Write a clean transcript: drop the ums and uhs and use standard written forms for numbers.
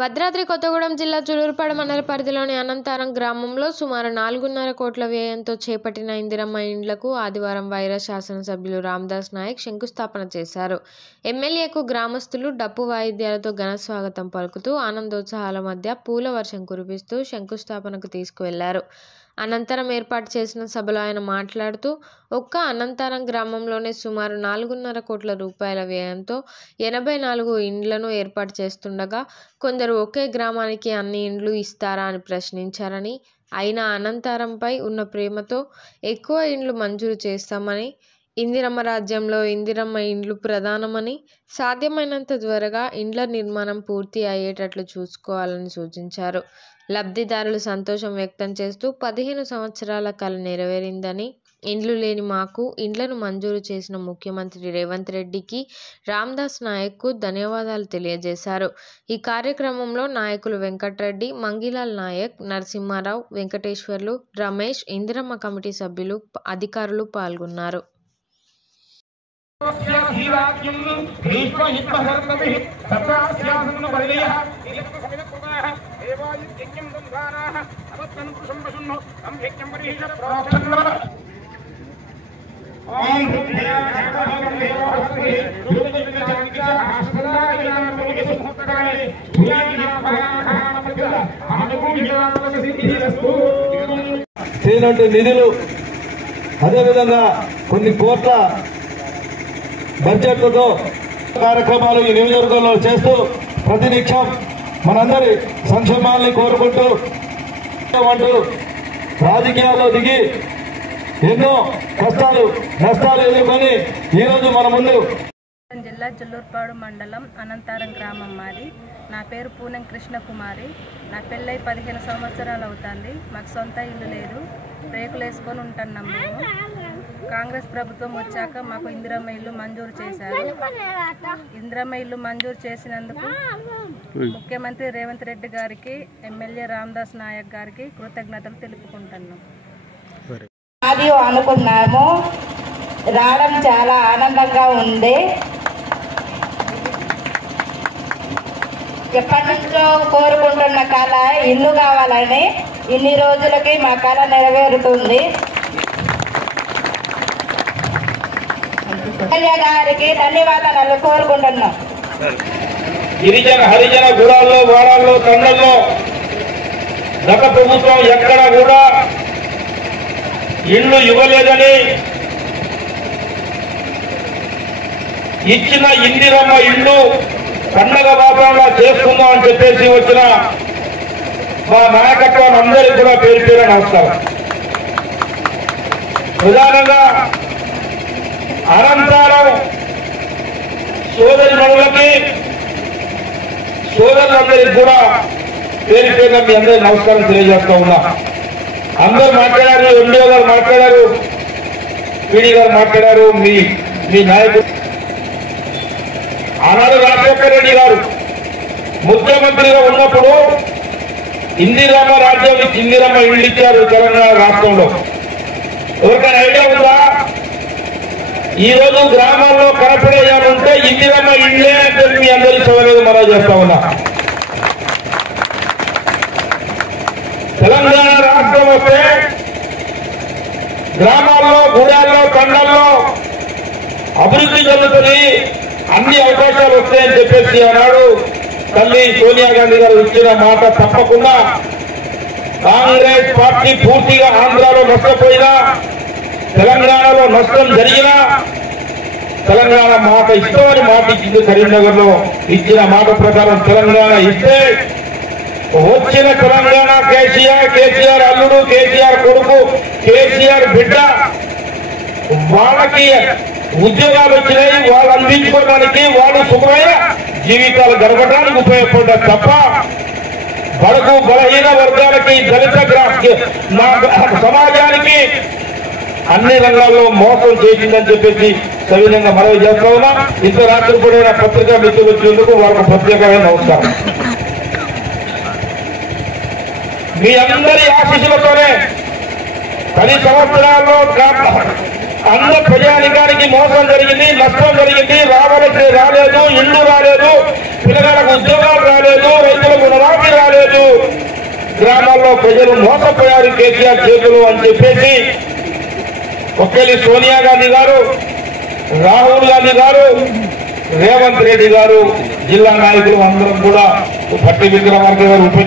భద్రాద్రి కొత్తగూడెం జిల్లా చులూరుపాడు మండల పరిధిలోని అనంతారం గ్రామంలో సుమారు 4.5 కోట్ల వ్యయంతో చేపట్టిన ఇందిరమ్మ ఇండ్లకు ఆదివారం వైరా శాసనసభ్యులు రామదాస్ నాయక్ శంకుస్థాపన చేశారు. ఎమ్మెల్యేకు గ్రామస్తులు డప్పు వాయిద్యాలతో ఘన స్వాగతం పలుకుతూ ఆనందోత్సాహాల మధ్య పూల వర్షం కురిపిస్తూ శంకుస్థాపనకు తీసుకువెళ్లారు. అనంతరం ఏర్పాటు చేసిన సభలో ఆయన మాట్లాడుతూ ఒక్క అనంతారం గ్రామంలోనే సుమారు 4.5 కోట్ల రూపాయల వ్యయంతో 84 ఇండ్లను ఏర్పాటు చేస్తుండగా కొందరు ఒకే గ్రామానికి అన్ని ఇండ్లు ఇస్తారా అని ప్రశ్నించారని, అయినా అనంతారంపై ఉన్న ప్రేమతో ఎక్కువ ఇండ్లు మంజూరు చేస్తామని, ఇందిరమ్మ రాజ్యంలో ఇందిరమ్మ ఇండ్లు ప్రధానమని, సాధ్యమైనంత త్వరగా ఇండ్ల నిర్మాణం పూర్తి అయ్యేటట్లు చూసుకోవాలని సూచించారు. లబ్ధిదారులు సంతోషం వ్యక్తం చేస్తూ 15 సంవత్సరాల కల నెరవేరిందని, ఇండ్లు లేని మాకు ఇండ్లను మంజూరు చేసిన ముఖ్యమంత్రి రేవంత్ రెడ్డికి, రామదాస్ నాయక్కు ధన్యవాదాలు తెలియజేశారు. ఈ కార్యక్రమంలో నాయకులు వెంకట్రెడ్డి, మంగిలాల్ నాయక్, నరసింహారావు, వెంకటేశ్వర్లు, రమేష్, ఇందిరమ్మ కమిటీ సభ్యులు, అధికారులు పాల్గొన్నారు. నిధులు అదేవిధంగా కొన్ని కోట్ల బడ్జెట్లతో కార్యక్రమాలు ఈ నియోజకవర్గంలో చేస్తూ ప్రతినిత్యం మనందరి సంక్షేమాన్ని కోరుకుంటూ రాజకీయాల్లో దిగి ఎన్నో కష్టాలు నష్టాలు ఎదుర్కొని ఈరోజు మన ముందు జిల్లా చులూరుపాడు మండలం అనంతారం గ్రామం మాది. నా పేరు పూనం కృష్ణకుమారి. నా పెళ్ళై 15 సంవత్సరాలు అవుతుంది. మాకు సొంత ఇల్లు లేదు, రేకులు వేసుకొని ఉంటున్నాం మేము. కాంగ్రెస్ ప్రభుత్వం వచ్చాక మాకు ఇందిరమ్మ ఇల్లు మంజూరు చేశారు. ఇందిరమ్మ ఇల్లు మంజూరు చేసినందుకు ముఖ్యమంత్రి రేవంత్ రెడ్డి గారికి, ఎమ్మెల్యే రామదాస్ నాయక్ గారికి కృతజ్ఞతలు తెలుపుకుంటున్నాం. అనుకున్నాము, రావడం చాలా ఆనందంగా ఉంది. ఎప్పటి నుంచో కోరుకుంటున్న కళ ఇల్లు కావాలని ఇన్ని రోజులకి మా కళ నెరవేరుతుంది. గారికి ధన్యవాదాలు కోరుకుంటున్నాం. గిరిజన హరిజన గుడాల్లో వాడాల్లో తండల్లో గత ప్రభుత్వం ఎక్కడ కూడా ఇళ్లు ఇవ్వలేదని, ఇచ్చిన ఇందిరమ్మ ఇల్లు పండగ వాతావరణంగా చేసుకుందాం అని చెప్పేసి వచ్చిన మా నాయకత్వం అందరికీ కూడా పేరు పేరు నమస్కారం. ప్రధానంగా అనంతరం సోదరి మనులకి, సోదరులందరికీ కూడా పేరు పేరుగా మీ అందరికీ నమస్కారం తెలియజేస్తా ఉన్నా. అందరూ మాట్లాడారు, ఎండిఓ గారు మాట్లాడారు, పీడీ గారు మాట్లాడారు. మీ నాయకుడు ఆనాడు రాజశేఖర రెడ్డి గారు ముఖ్యమంత్రిగా ఉన్నప్పుడు ఇందిరమ్మ రాజ్యం ఇందిరమ్మ ఇల్లు ఇచ్చారు తెలంగాణ రాష్ట్రంలో. ఎవరికైనా ఐడియా ఉందా? ఈ రోజు గ్రామాల్లో కనపడేయాలంటే ఇందిరమ్మ ఇళ్ళే అంటే మీ అందరికీ చదవలేదు మనం చేస్తా ఉన్నా. తెలంగాణ రాష్ట్రం వస్తే గ్రామాల్లో, గుడాల్లో, తండాల్లో అభివృద్ధి జరుగుతుంది, అన్ని అవకాశాలు వస్తాయని చెప్పేసి ఆనాడు తల్లి సోనియా గాంధీ గారు ఇచ్చిన మాట తప్పకుండా కాంగ్రెస్ పార్టీ పూర్తిగా ఆంధ్రాలో నష్టపోయినా, తెలంగాణలో నష్టం జరిగినా తెలంగాణ మాట ఇస్తామని మాట ఇచ్చింది. కరీంనగర్ లో ఇచ్చిన మాట ప్రకారం తెలంగాణ ఇస్తే వచ్చిన తెలంగాణ కేసీఆర్ అల్లుడు, కేసీఆర్ కొడుకు, కేసీఆర్ బిడ్డ వాళ్ళకి ఉద్యోగాలు వచ్చినాయి. వాళ్ళు అందించుకోవడానికి, వాళ్ళు సుఖమైన జీవితాలు గడపడానికి ఉపయోగపడ్డారు తప్ప బడుగు బలహీన వర్గాలకి, దళిత సమాజానికి అన్ని రంగాల్లో మోసం చేసిందని చెప్పేసి సవినంగా మనవి చేస్తా ఉన్నా. ఇంత రాత్రి కూడా పత్రికా మిత్రులు వచ్చేందుకు వాళ్ళకు ప్రత్యేకమైన నమస్కారం. మీ అందరి ఆశీస్సులతోనే 10 సంవత్సరాల్లో అందరి ప్రజానికానికి మోసం జరిగింది, నష్టం జరిగింది, రాలేదు, ఇల్లు రాలేదు, పిల్లగాళ్ళకు ఉద్యోగాలు రాలేదు, రైతులకు గ్రామాల్లో ప్రజలు మోసపోయారు కేసీఆర్ చేతులు అని చెప్పేసి ఒక్కలి సోనియా గాంధీ గారు, రాహుల్ గాంధీ గారు, రేవంత్ రెడ్డి గారు, జిల్లా నాయకులు అందరం కూడా భట్టి విక్రమార్క గారు ఉప